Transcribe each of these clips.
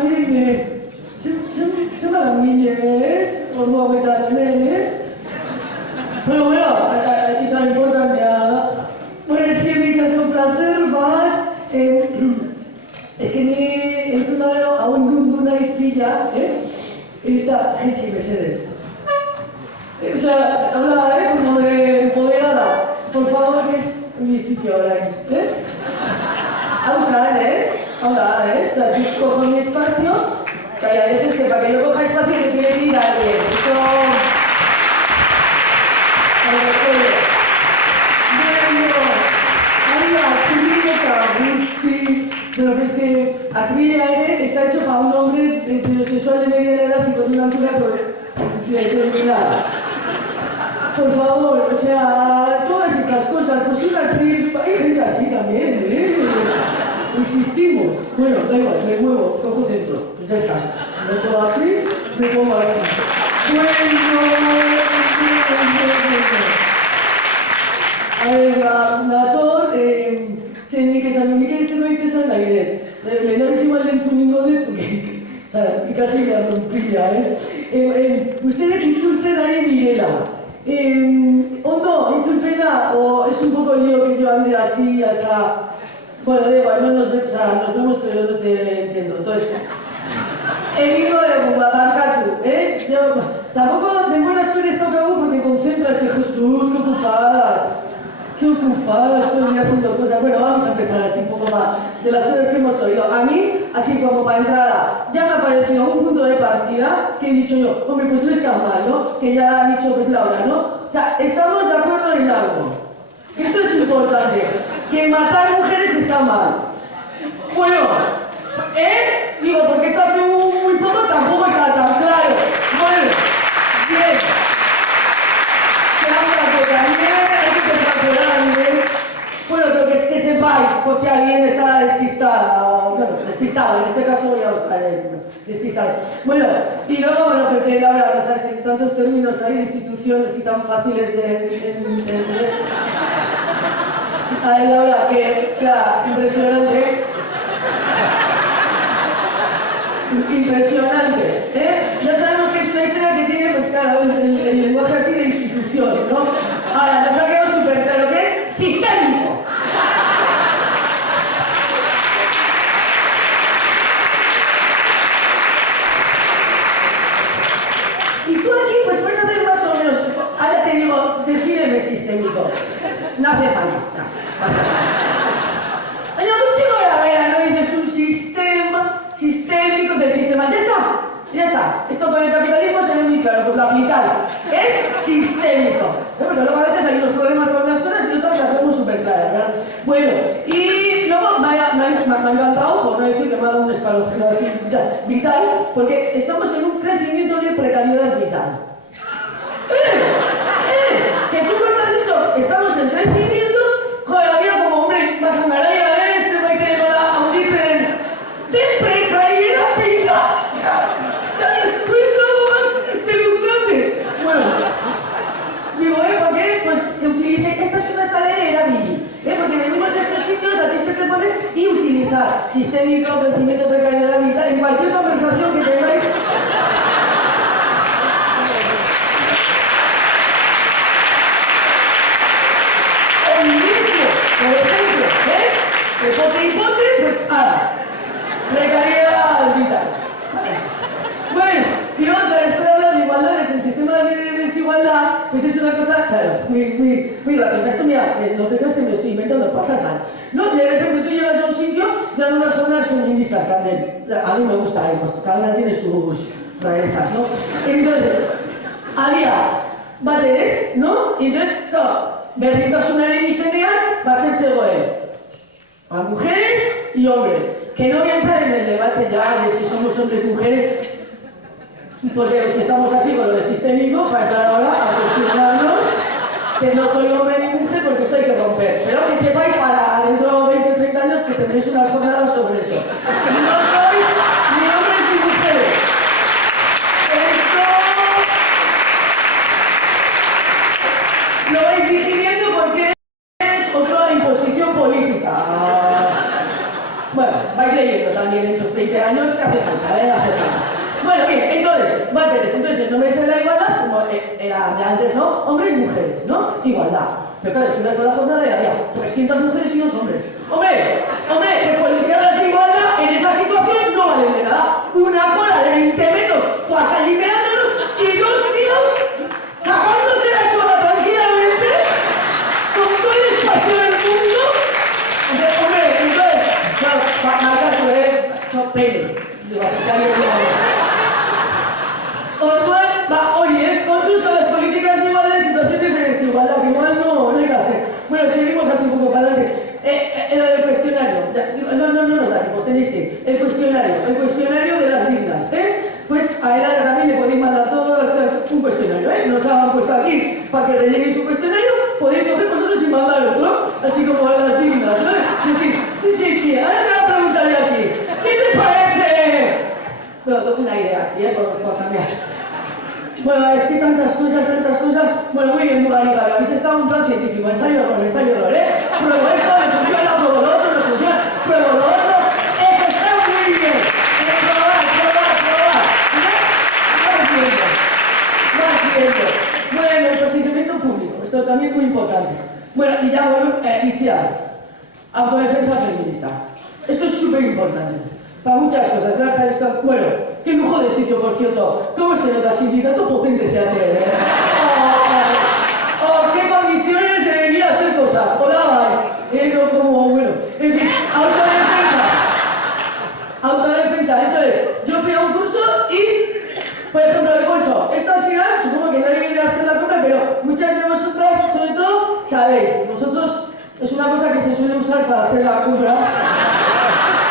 Ay, siamo amiche, nuove bene. Pero bueno, eso es importante. Bueno, es que me es un placer, ¿vale? Es que me he fundado a un grupo de Espilla, y está gente Mercedes. O sea, habla, como de empoderada. Por favor, que es mi sitio ahora, Ahora, cojo mi espacio, que hay veces que para que yo coja espacio me tiene que ir a alguien. Eso... Pero que es que aquí está hecho para un hombre heterosexual de media edad y con una altura determinada. Por favor, o sea, todas estas cosas, pues una actriz, hay gente así también, Insistimos. Bueno, da igual, me muevo, cojo centro, pues ya está. Me pongo aquí, me pongo aquí. A ver, nator, zenik esan nik zerbait esan nahi dut. Lehenak igual entzuningo dut, ikasi behar dut pila, Ustedes itzultzen ari direla. Ondo, itzulpena, o es un poco lío que yo ande así, hasta... Bueno, da igual, no nos vemos, pero no te entiendo. Entonces, el hilo de Barcatu, Yo tampoco tengo las historias tocadas porque concentras que Jesús, qué ocupadas, estoy haciendo cosas. Bueno, vamos a empezar así un poco más de las cosas que hemos oído. A mí, así como para entrada, ya me ha parecido un punto de partida que he dicho yo, hombre, pues no está mal, ¿no? Que ya ha dicho pues Laura, ¿no? O sea, estamos de acuerdo en algo. Esto es importante, que matar mujeres está mal. Bueno, Digo, porque esto hace muy poco tampoco está tan claro. Bueno, bien. Que también hay que pensar nivel. Bueno, pero que sepáis, por si alguien está despistado, en este caso ya os despistado. Bueno, y luego, bueno, pues de Laura, no sabes, en tantos términos hay de instituciones y tan fáciles de entender. A Laura, que, o sea, impresionante. Impresionante, Ya sabemos que es una historia que tiene, pues claro, el lenguaje así de institución, ¿no? Ahora, nos ha quedado súper claro que es sistémico. Y tú aquí, pues puedes hacer más o menos, ahora te digo, defíneme sistémico. No hace falta, Oye, mucho ahora, no dices un sistema sistémico del sistema. Ya está. Esto con el capitalismo se ve muy claro, pues lo aplicáis. Es sistémico. Porque luego a veces hay unos problemas con unas cosas y otras las vemos súper claras, ¿verdad? Bueno, y luego me ha encantado, por no decir que me ha dado un escalofrío así vital, porque estamos en un crecimiento de precariedad vital. Que tú cuando has dicho estamos en crecimiento, joder, había como, hombre, vas a andar ahí a ver, se va a ir con la audífen de precariedad vital. Esto es algo más espeluznante. Bueno, digo, ¿para qué? Pues que utilice, esta es una salera Billy, porque venimos a estos sitios, a ti se te pone y utilizar sistémico, crecimiento, precariedad vital, en cualquier conversación que tengáis. Por ejemplo, hipote, pues precariedad vital. Bueno, y vamos a esto de hablar de igualdades, el sistema de desigualdad, pues es una cosa, claro, muy graciosa. Esto, mira, no te creas que me estoy inventando, pasas a... No, de repente tú llegas a un sitio, dan unas zonas feministas también. A mí me gusta, pues cada una tiene sus rarezas, ¿no? Entonces, había bateres, ¿no? Y entonces, claro, berdintasunaren izenean, zegoen a mujeres y hombres. Que no voy a entrar en el debate ya de si somos hombres y mujeres, porque estamos así con lo de sistémico, para entrar ahora a cuestionarnos que no soy hombre ni mujer porque esto hay que romper. Pero que sepáis para dentro de 20 o 30 años que tendréis unas jornadas sobre eso. No sois ni hombres ni mujeres. Esto lo vais digiriendo porque es otra imposición política. Bueno, vais leyendo también en estos 20 años. no es que hace falta, hace falta. Bueno, bien, entonces, Materes, entonces el nombre es la igualdad, como era de antes, ¿no? Hombres y mujeres, ¿no? Igualdad. Pero claro, tú ibas a la jornada y había 300 mujeres y 2 hombres. ¡Hombre! ¡Hombre! Pues políticas de igualdad en esa situación no valen de nada. Una cola de 20 metros, todas allí mirándonos y 2 tíos sacándote la chorra tranquilamente con todo el espacio del mundo. Entonces, hombre, entonces, claro, marca tu chopero. Digo, a pesar de Orduan, oye, con tus las políticas de igualdad y situaciones de desigualdad, que igual no hay que hacer. Bueno, seguimos así un poco para adelante. El cuestionario, no nos da tiempo, tenéis que el cuestionario de las dignas, Pues a él también le podéis mandar todas las un cuestionario, Nos han puesto aquí para que rellenéis un cuestionario, podéis coger vosotros y mandar otro, así como a las dignas, ¿no? Es decir, sí, ahora te voy a preguntar yo aquí, ¿qué te parece? No, una idea, sí, por cambiar. Bueno, es que tantas cosas. Bueno, muy bien, Bugarita, habéis estado en un plan científico, ensayo error, Pruebo esto, me funciona, pruebo lo otro, no funciona, pruebo lo otro. Eso está muy bien. Probar. Más tiempo. Bueno, el procedimiento público, esto también es muy importante. Bueno, y ya bueno, Itziar, autodefensa feminista. Esto es súper importante. Para muchas cosas, bueno, qué lujo de sitio, por cierto. ¿Cómo se nota? Sindicato potente se hace, qué condiciones de venir a hacer cosas. Hola, no como, bueno, en fin, autodefensa. Entonces, yo fui a un curso y, por ejemplo, el curso, esto al final, supongo que nadie viene a hacer la compra, pero muchas de vosotras, sobre todo, sabéis, vosotros, es una cosa que se suele usar para hacer la compra.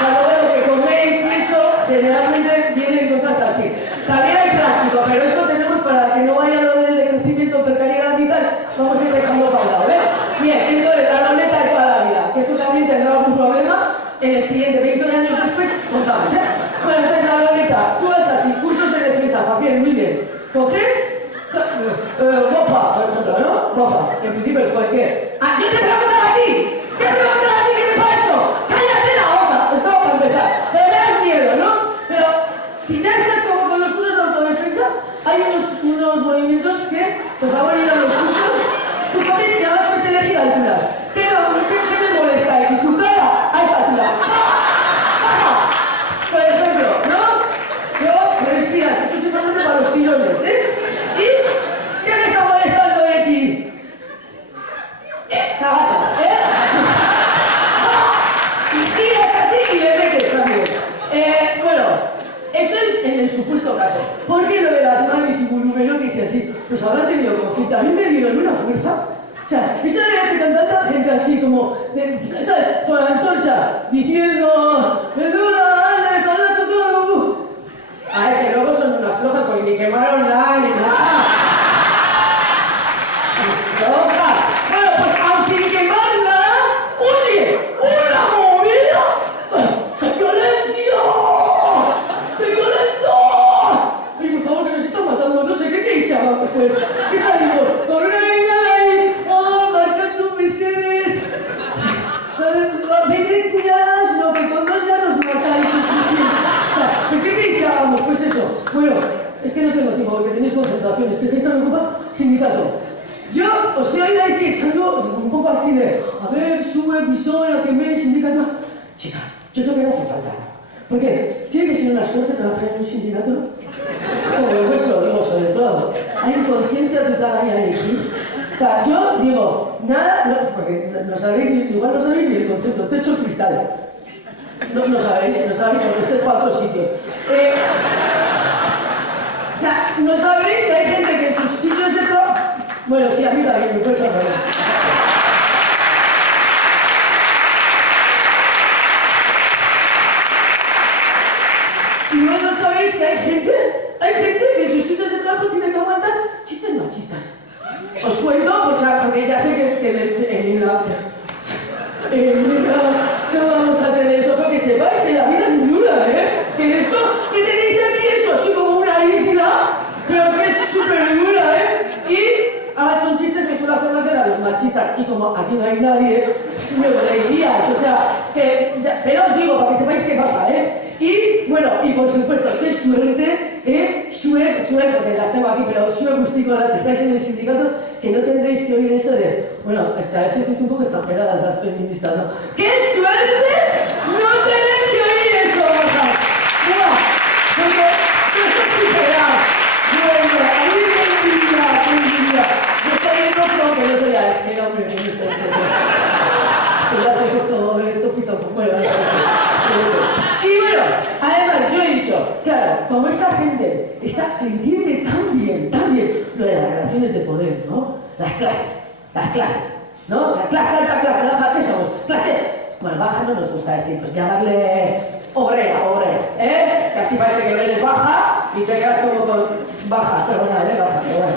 Lo que coméis y eso, generalmente vienen cosas así. También hay plástico, pero eso tenemos para que no vaya lo del decrecimiento, precariedad y tal, vamos a ir dejando para un lado, Bien, entonces la loneta de toda la vida, que esto también tendrá algún problema en el siguiente, 20 años después, contamos, Bueno, entonces la loneta, tú vas así, cursos de defensa, bien, muy bien. Coges, ropa, por ejemplo, ¿no? Ropa, en principio es cualquier. ¿A quién te preguntaba a ti? ¿Qué te preguntaba a ti? ¿Qué te pasa? ¡Cállate la boca! Esto va para empezar. Pero me das miedo, ¿no? Pero si ya estás como con los cursos de autodefensa, hay unos movimientos que, por favor, ir a los cursos. Tú coges y además puedes elegir altura. ¿Qué me molesta aquí? Tu cara a esta altura. Por ejemplo, ¿no? Yo respiras. Esto es importante para los tirones, ¿Y qué me está molestando de ti? Te agachas, Y giras así y le metes también. Bueno, esto es en el supuesto caso. ¿Por qué lo de las manos y volumen que sea así? Pues ahora he tenido conflicto. A mí me dieron una fuerza. O sea, eso de que con tanta gente así como, ¿sabes? Con la antorcha, diciendo, ¡me dura, Ay, que luego son unas flojas porque ni quemaron nada ni nada. ¡Flojas! Bueno, pues aun sin quemar nada, ¡oye! ¡Una movida! ¡Qué violencia! ¡Qué violento! Ay, por favor, que nos están matando. No sé, ¿qué queréis que hagamos después? ¿Qué salimos? Con una bengala ahí. Marca tu Mercedes. Vete tiradas, no, que con 2 ya nos matáis suficiente. O sea, pues ¿qué queréis que hagamos? Pues eso. Bueno, es que no tengo tiempo porque tenéis concentración. Es que estáis tan ocupados. Sindicato. Yo os he oído así echando un poco así de, a ver, sube, emisora, que me sindicato. Chica, yo creo que no hace falta. ¿Por qué? Tiene que ser una suerte trabajar en un sindicato. Como el vuestro, digo, sobre todo. Hay conciencia total ahí, ¿sí? O sea, yo digo, nada, no, porque no sabéis, igual no sabéis ni el concepto, techo cristal. No sabéis, porque este es para otro sitio. O sea, no sabéis que hay gente que en sus sitios de trabajo. Bueno, sí, a mí también me puede saber. Y luego sabéis que hay gente que en sus sitios de trabajo tiene que aguantar chistes machistas. Os cuento, porque ya sé que no vamos a tener eso, pero que sepáis que la vida es muy dura, Que esto, que tenéis aquí eso, así como una isla, pero que es súper dura, Y ahora son chistes que suelen hacer a los machistas, y como aquí no hay nadie, me reiríais, o sea, pero os digo, para que sepáis qué pasa, Y, bueno, y por supuesto, sé suerte, suerte, porque las tengo aquí, pero suerte gustico, que estáis en el sindicato, que no tendréis que oír eso de, bueno, esta vez sois un poco exageradas las feministas, ¿no? ¡Qué suerte! No tenéis que oír eso, Borja. No, porque no estoy superado. Bueno, a mí me envidia. Yo estoy en otro, que no soy el hombre, que no estoy en ya sé que esto pita un poco. Y bueno, además yo he dicho, claro, como esta gente entiende tan bien lo de las relaciones de poder, ¿no? Las clases, ¿no? La clase alta, clase baja, ¿qué somos? Clase, bueno, baja no nos gusta decir, pues llamarle obrera, ¿eh? Que así parece que eres baja y te quedas como con baja, pero bueno, baja, pero bueno,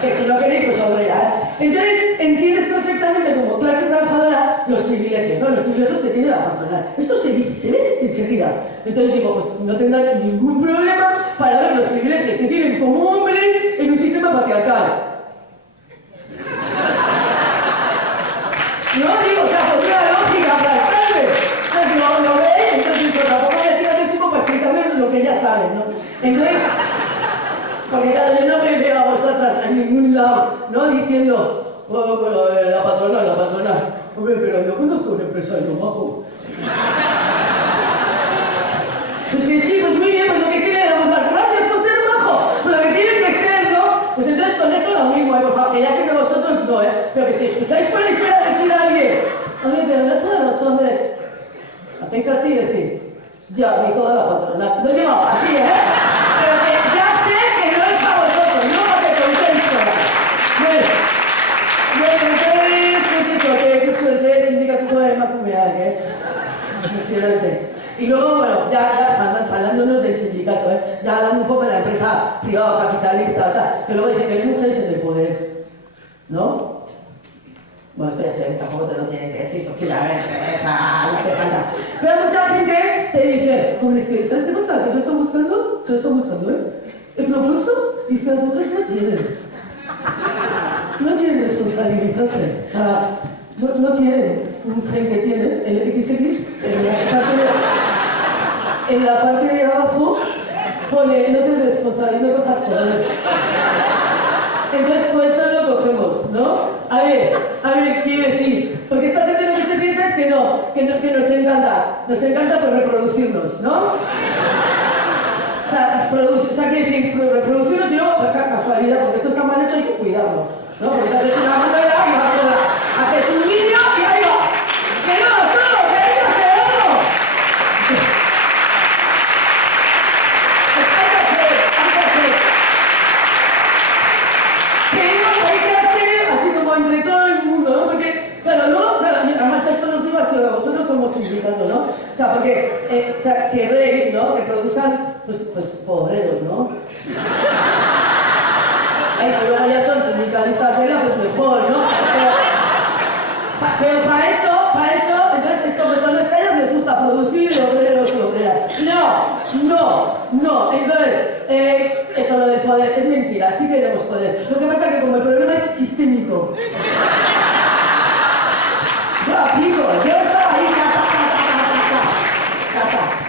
que si no queréis, pues obrera, ¿eh? Entonces, entiendes perfectamente como clase trabajadora los privilegios, ¿no? Los privilegios que tiene la patronal. Esto se ve enseguida. Entonces digo, pues no tendrá ningún problema para ver los privilegios que tienen como hombres en un sistema patriarcal. No, digo, o sea, por una lógica aplastante. Entonces lo ves, entonces digo, tampoco me tiras de tiempo para explicarles lo que ya saben, ¿no? Entonces, porque claro, yo no me veo a vosotras en ningún lado, ¿no? Diciendo, oh, bueno, la patronal. Hombre, pero yo conozco un empresario bajo. Pues que sí, pues muy bien, pues lo que quiere damos las gracias por ser bajo. Pero lo que tiene que ser, ¿no? Pues entonces con esto lo mismo, por favor, que ya sé que vosotros no, pero que si escucháis por ahí fuera decir a alguien, oye, pero no todos los hombres, hacéis así decir, ya, ni toda la patronal. No digo así, pero que ya sé que no es para vosotros, no para que contéis todas. Bueno, entonces, pues eso, que suerte, sindicato de Macumea, impresionante. Y luego, bueno, ya hablándonos del sindicato, ya hablando un poco de la empresa privada, capitalista, tal, que luego dice que hay mujeres en el poder, ¿no? Bueno, espérate, tampoco te lo tienen que decir, porque ya ves, no hace falta. Pero mucha gente te dice, hombre, es que, ¿sabes qué pasa? ¿Que se lo están buscando, He propuesto y es que las mujeres no tienen responsabilizarse, o sea, no tienen un gen que tienen, el XX, en la parte de abajo pone, no te responsabilizas, no cojas poder. Entonces, por eso lo cogemos, ¿no? A ver, quiero decir, porque esta gente lo que se piensa es que nos encanta por reproducirnos, ¿no? O sea, quiere decir, reproducirnos y luego, casualidad, porque esto está mal hecho, hay que cuidarlo, ¿no? Porque haces una manera y vas a haces un niño y ahí va. ¡Que no, solo, que hay que hacerlo! Hay que hacer así como entre todo el mundo, ¿no? Porque, claro, además esto nos digo a vosotros como sindicato, ¿no? O sea, porque, queréis, ¿no? Que produzcan, pues pobreros, ¿no? Si luego ya son sindicalistas de pues mejor, ¿no? Pero para eso, entonces es como son las calles les gusta producir obreros y obreras. No. Entonces, eso lo del poder es mentira, sí queremos poder. Lo que pasa es que como el problema es sistémico. Yo aplico, yo estaba ahí,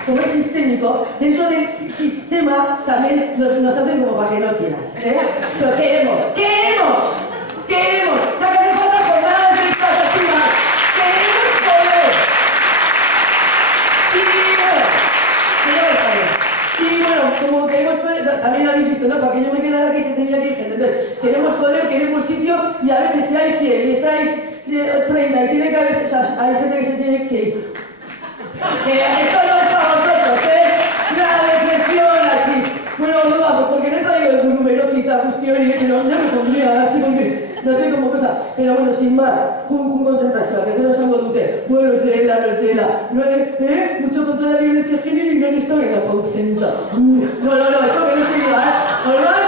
como es sistémico, dentro del sistema también nos hacen como para que no quieras, Pero queremos. ¿Sabes qué falta jornadas de expectativas? ¡Queremos poder! Y bueno, como queremos poder, también lo habéis visto, ¿no? Para que yo me quedara aquí se tenía que ir gente. Entonces, queremos poder, queremos sitio, y a veces si hay 100 y estáis 30 y tiene que haber, o sea, hay gente que se tiene que ir. Esto no es para vosotros, la reflexión así. Bueno, no vamos, porque no he traído el número quita cuestión y ya me pondría así porque no sé como cosa. Pero bueno, sin más, con concentración, que no salgo dute. Bueno, los de la. Mucho contra la violencia de género y no han estado en la concentra. No, eso que no se diga, Normal.